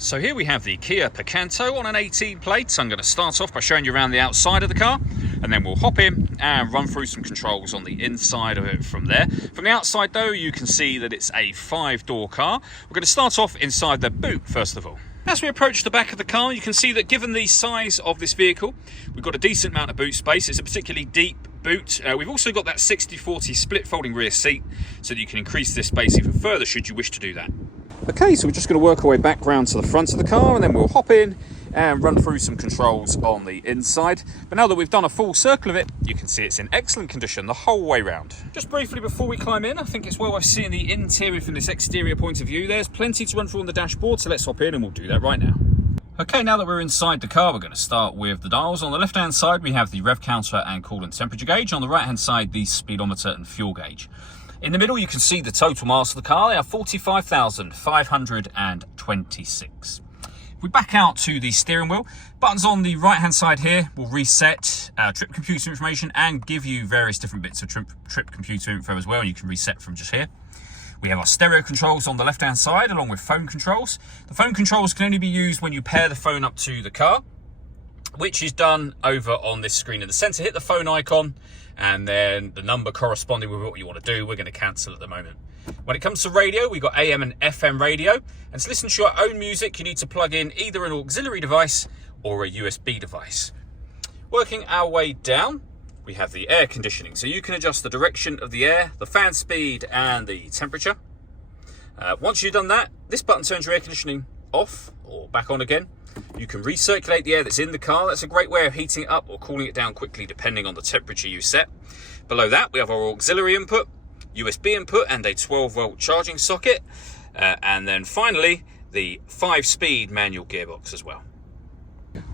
So here we have the Kia Picanto on an 18 plate. So I'm going to start off by showing you around the outside of the car, and then we'll hop in and run through some controls on the inside of it from there. From the outside though, you can see that it's a 5-door car. We're going to start off inside the boot first of all. As we approach the back of the car, you can see that given the size of this vehicle, we've got a decent amount of boot space. It's a particularly deep boot. We've also got that 60/40 split folding rear seat, so that you can increase this space even further should you wish to do that. Okay, so we're just going to work our way back round to the front of the car, and then we'll hop in and run through some controls on the inside. But now that we've done a full circle of it, you can see it's in excellent condition the whole way round. Just briefly before we climb in, I think it's well worth seeing the interior from this exterior point of view. There's plenty to run through on the dashboard, so let's hop in and we'll do that right now. Okay, now that we're inside the car, we're going to start with the dials. On the left-hand side, we have the rev counter and coolant temperature gauge. On the right-hand side, the speedometer and fuel gauge. In the middle, you can see the total miles of the car. They are 45,526. If we back out to the steering wheel, buttons on the right-hand side here will reset trip computer information and give you various different bits of trip computer info as well. You can reset from just here. We have our stereo controls on the left-hand side, along with phone controls. The phone controls can only be used when you pair the phone up to the car, which is done over on this screen in the center. Hit the phone icon, and then the number corresponding with what you want to do. We're going to cancel at the moment. When it comes to radio, we've got AM and FM radio. And to listen to your own music, you need to plug in either an auxiliary device or a USB device. Working our way down, we have the air conditioning. So you can adjust the direction of the air, the fan speed, and the temperature. Once you've done that, this button turns your air conditioning off or back on again. You can recirculate the air that's in the car. That's a great way of heating it up or cooling it down quickly depending on the temperature you set. Below that, we have our auxiliary input, USB input, and a 12-volt charging socket. And then finally, the 5-speed manual gearbox as well.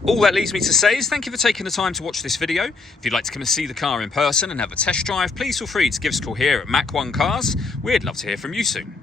All that leaves me to say is thank you for taking the time to watch this video. If you'd like to come and see the car in person and have a test drive, please feel free to give us a call here at Mach 1 Cars. We'd love to hear from you soon.